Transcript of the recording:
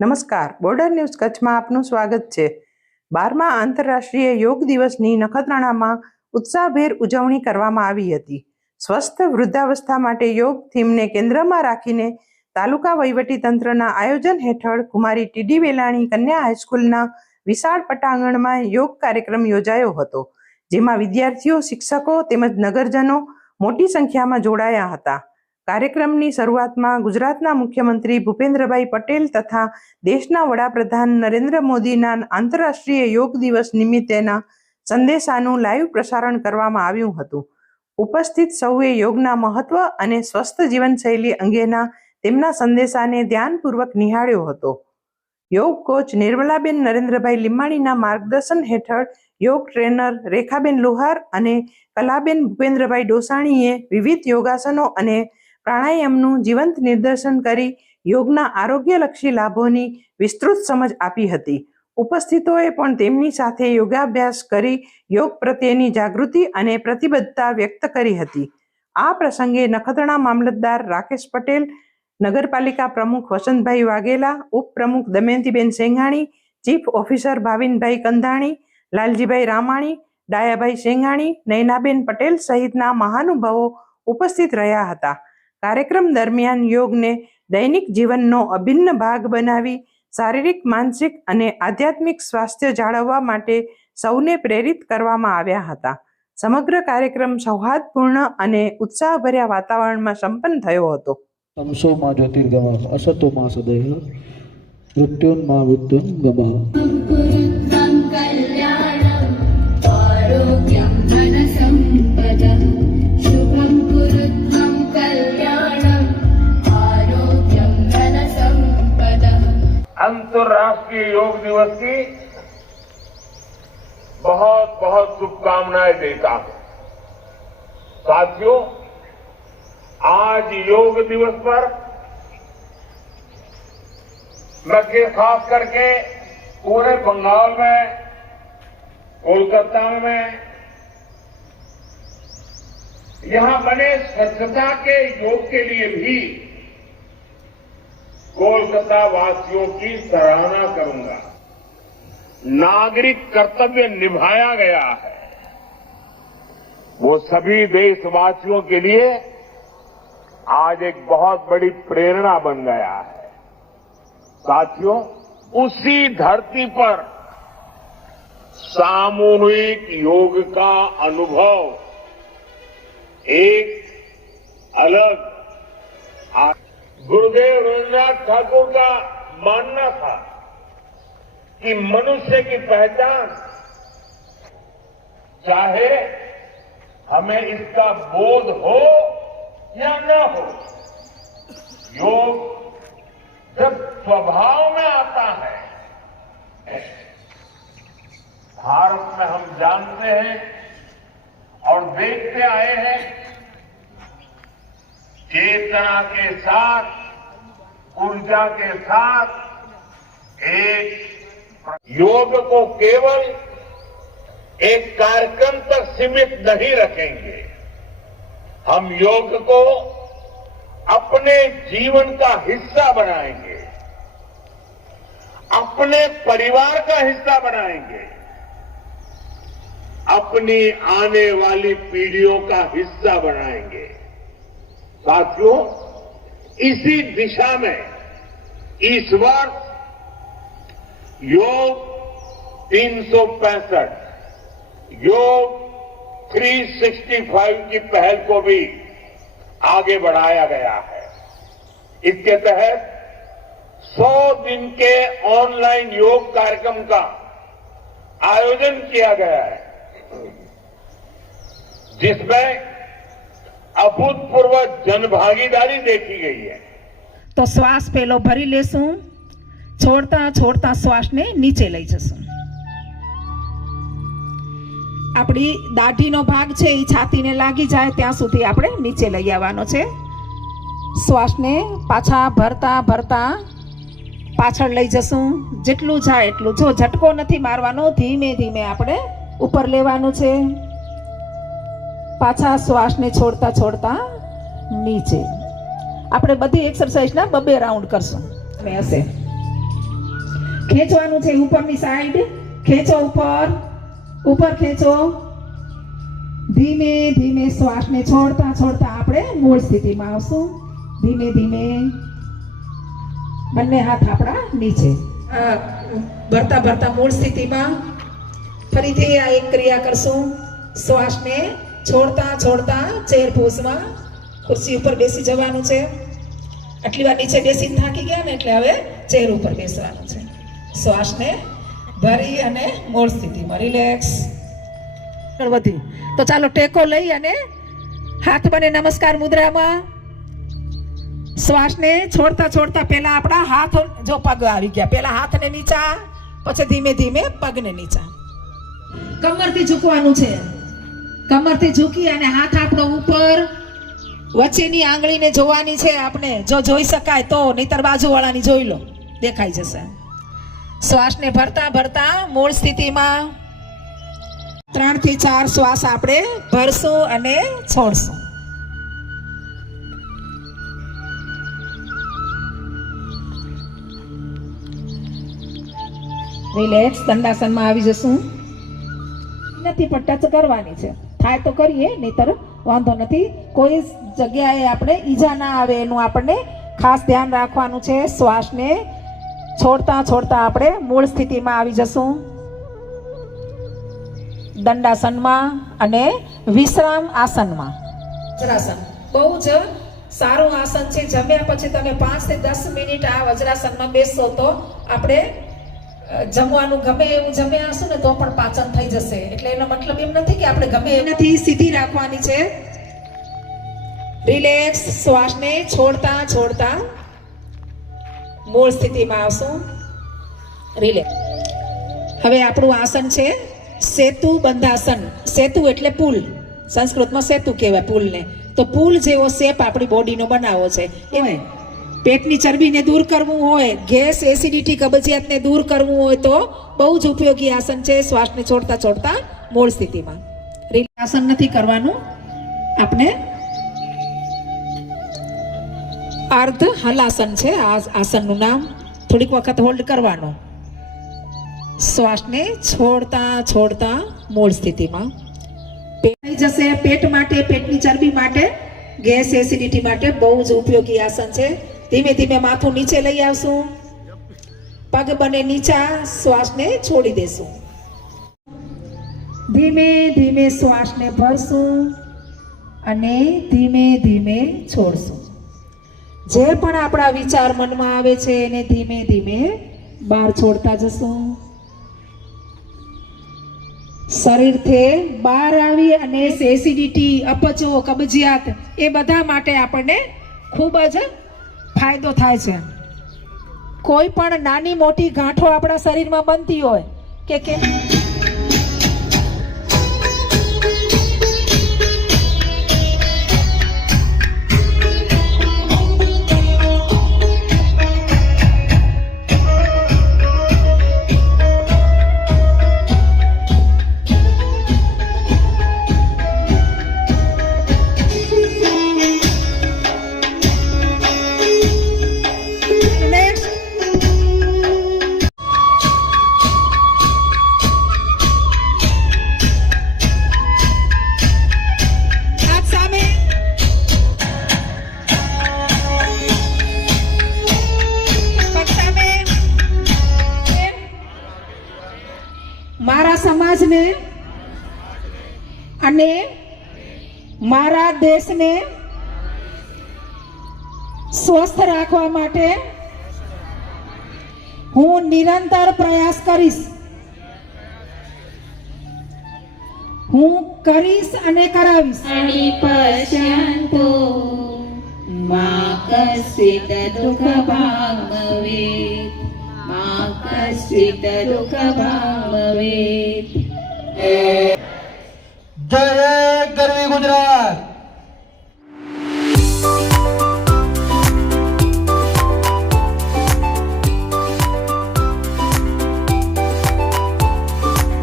નમસ્કાર, border news કચ્છમાં આપનું સ્વાગત છે। 12મા આંતરરાષ્ટ્રીય યોગ દિવસની નખત્રાણામાં ઉત્સાહભેર ઉજવણી કરવામાં આવી હતી। સ્વસ્થ વૃદ્ધાવસ્થા માટે યોગ થીમને કેન્દ્રમાં રાખીને તાલુકા વહીવટીતંત્રના આયોજન હેઠળ કુમારી ટીડી વેલાણી કન્યા હાઈસ્કૂલના વિશાળ પટાંગણમાં યોગ કાર્યક્રમ યોજાયો હતો, જેમાં વિદ્યાર્થીઓ, શિક્ષકો તેમજ નગરજનો મોટી સંખ્યામાં જોડાયા હતા। કાર્યક્રમની શરૂઆતમાં ગુજરાતના મુખ્યમંત્રી ભૂપેન્દ્રભાઈ પટેલ તથા દેશના વડાપ્રધાન નરેન્દ્ર મોદીના આંતરરાષ્ટ્રીય યોગ દિવસ નિમિત્તેના સંદેશાનું લાઈવ પ્રસારણ કરવામાં આવ્યું હતું। ઉપસ્થિત સૌએ યોગના મહત્વ અને સ્વસ્થ જીવનશૈલી અંગેના તેમના સંદેશાને ધ્યાનપૂર્વક નિહાળ્યો હતો। યોગ કોચ નિર્મલાબેન નરેન્દ્રભાઈ લીંબાણીના માર્ગદર્શન હેઠળ યોગ ટ્રેનર રેખાબેન લુહાર અને કલાબેન ભૂપેન્દ્રભાઈ ડોસાણીએ વિવિધ યોગાસનો અને પ્રાણાયામનું જીવંત નિદર્શન કરી યોગના આરોગ્યલક્ષી લાભોની વિસ્તૃત સમજ આપી હતી। ઉપસ્થિતોએ પણ તેમની સાથે યોગાભ્યાસ કરી યોગ પ્રત્યેની જાગૃતિ અને પ્રતિબદ્ધતા વ્યક્ત કરી હતી। આ પ્રસંગે નખત્રાણા મામલતદાર રાકેશ પટેલ, નગરપાલિકા પ્રમુખ વસંતભાઈ વાઘેલા, ઉપપ્રમુખ દમયંતીબેન સેંઘાણી, ચીફ ઓફિસર ભાવિનભાઈ કંધાણી, લાલજીભાઈ રામાણી, ડાયાભાઈ સેંઘાણી, નયનાબેન પટેલ સહિતના મહાનુભાવો ઉપસ્થિત રહ્યા હતા। કાર્યક્રમ દરમિયાન યોગને દૈનિક જીવનનો અભિન્ન ભાગ બનાવી શારીરિક, માનસિક અને આધ્યાત્મિક સ્વાસ્થ્ય જાળવવા માટે સૌને પ્રેરિત કરવામાં આવ્યા હતા। સમગ્ર કાર્યક્રમ સૌહાર્દપૂર્ણ અને ઉત્સાહભર્યા વાતાવરણમાં સંપન્ન થયો હતો। તમસો માં જ્યોતિર્ગમઃ અસતો માં સદૈવ મૃત્યુન્મા મૃત્યુંગમઃ। अंतर्राष्ट्रीय योग दिवस की बहुत बहुत शुभकामनाएं देता हूं। साथियों, आज योग दिवस पर मैं खास करके पूरे बंगाल में, कोलकाता में यहां बने स्वच्छता के योग के लिए भी कोलकाता वासियों की सराहना करूंगा। नागरिक कर्तव्य निभाया गया है, वो सभी देशवासियों के लिए आज एक बहुत बड़ी प्रेरणा बन गया है। साथियों, उसी धरती पर सामूहिक योग का अनुभव एक अलग गुरुदेव रवीन्द्रनाथ ठाकुर का मानना था कि मनुष्य की पहचान, चाहे हमें इसका बोध हो या न हो, योग जब स्वभाव में आता है। भारत में हम जानते हैं और देखते आए हैं, चेतना के साथ, ऊर्जा के साथ एक योग को केवल एक कार्यक्रम तक सीमित नहीं रखेंगे। हम योग को अपने जीवन का हिस्सा बनाएंगे, अपने परिवार का हिस्सा बनाएंगे, अपनी आने वाली पीढ़ियों का हिस्सा बनाएंगे। साथियों, इसी दिशा में इस वर्ष योग 365 योग 365 की पहल को भी आगे बढ़ाया गया है। इसके तहत 100 दिन के ऑनलाइन योग कार्यक्रम का आयोजन किया गया है, जिसमें अभूतपूर्व जनभागीदारी देखी गई है। तो श्वास पहलो भरी लेशू, छोड़ता छोड़ता श्वास ने नीचे लई जशू। आपणी दाढ़ीनो भाग छे ई छातीने लागी जाए त्यां सुधी आपणे नीचे लई आववानो छे। श्वास ने पाछा भरता भरता पाछळ लई जशू। जेटલું જાય એટલું, જો ઝટકો નથી મારવાનો, ધીમે ધીમે આપણે ઉપર લેવાનું છે। પાછા શ્વાસને છોડતા છોડતા નીચે। આપણે બધી એક્સરસાઇઝના 2 રાઉન્ડ કરશું. હશે ખેંચવાનું છે ઉપરની સાઈડ, ખેંચો ઉપર ખેંચો. ધીમે ધીમે શ્વાસને છોડતા છોડતા આપણે મૂળ સ્થિતિમાં આવશું. ધીમે ધીમે બંને હાથ આપણા નીચે. ભરતા ભરતા મૂળ સ્થિતિમાં ફરીથી આ એક ક્રિયા કરશું. શ્વાસને છોડતા છોડતા ચેર પોઝમાં ખુરશી ઉપર બેસી જવાનું છે. આટલી વાર નીચે બેસીને થાકી ગયા ને એટલે હવે ચેર ઉપર બેસવાનું છે. શ્વાસને ભરી અને મૂળ સ્થિતિમાં રિલેક્સ. વધી તો ચાલો ટેકો લઈ અને હાથ બને નમસ્કાર મુદ્રામાં. શ્વાસને છોડતા છોડતા પહેલા આપણા હાથ, જો પગ આવી ગયા, પહેલા હાથને નીચા, પછી ધીમે ધીમે પગને નીચા. કમરથી ઝૂકવાનું છે. કમરથી ઝૂકી અને હાથ આપણો ઉપર, વચ્ચેની આંગળીને જોવાની છે આપણે, જો જોઈ શકાય તો, નહીતર બાજુવાળાની જોઈ લો, દેખાઈ જશે. શ્વાસને ભરતા ભરતા મૂળ સ્થિતિમાં 3 થી 4 શ્વાસ આપણે ભરશું અને છોડશું. રિલેક્સ. દંડાસનમાં આવી જશું. નથી પણ ટચ કરવાની છે, થાય તો કરીએ, નહીતર વાંધો નથી. કોઈ જગ્યાએ આપણે ઈજા ના આવે એનું આપણને ખાસ ધ્યાન રાખવાનું છે. શ્વાસને છોડતા છોડતા આપણે મૂળ સ્થિતિમાં આવી જશું. દંડાસનમાં અને વિશ્રામ આસનમાં. વજ્રાસન બહુ જ સારું આસન છે. જમ્યા પછી તમે 5 થી 10 મિનિટ આ વજ્રાસનમાં બેસશો તો આપણે જમવાનું ગમે એવું જમ્યા હશું ને તો પણ પાચન થઈ જશે. એટલે એનો મતલબ એમ નથી કે આપણે ગમે એનાથી સીધી રાખવાની છે. રિલેક્સ. શ્વાસને છોડતા છોડતા મૂળ સ્થિતિમાં આવશું. રિલેક્સ. હવે આપણું આસન છે સેતુ બંધાસન. સેતુ એટલે પુલ, સંસ્કૃતમાં સેતુ કહેવાય પુલને. તો પુલ જેવો શેપ આપણી બોડીનો બનાવવો છે. એમાં પેટની ચરબીને દૂર કરવું હોય, ગેસ, એસિડિટી, કબજિયાતને દૂર કરવું હોય તો બહુ જ ઉપયોગી આસન છે. શ્વાસને છોડતા છોડતા મૂળ સ્થિતિમાં. આસન નથી કરવાનું આપણે, અર્ધ હલાસન છે આ આસનનું નામ. થોડીક વખત હોલ્ડ કરવાનો. શ્વાસને છોડતા છોડતા મૂળ સ્થિતિમાં. થઈ જશે. પેટ માટે, પેટની ચરબી માટે, ગેસ, એસિડિટી માટે બહુ જ ઉપયોગી આસન છે. ધીમે ધીમે માથું નીચે લઈ આવશું. પગ બને નીચા. શ્વાસને છોડી દેશું. ધીમે ધીમે શ્વાસને ભરશું અને ધીમે ધીમે છોડશું. જે પણ આપણા વિચાર મનમાં આવે છે એને ધીમે ધીમે બહાર છોડતા જશું. શરીરથી બહાર આવી અને એસિડિટી, અપચો, કબજિયાત એ બધા માટે આપણને ખૂબ જ ફાયદો થાય છે. કોઈ પણ નાની મોટી ગાંઠો આપણા શરીરમાં બનતી હોય કે મારા સમાજને અને મારા દેશને સ્વસ્થ રાખવા માટે હું નિરંતર પ્રયાસ કરીશ. હું કરીશ અને કરાવીશ. પશ્યંતો મા કસ્યિત દુઃખ ભાગ ભવેત, મા કસ્યિત દુઃખ ભાગ ભવેત.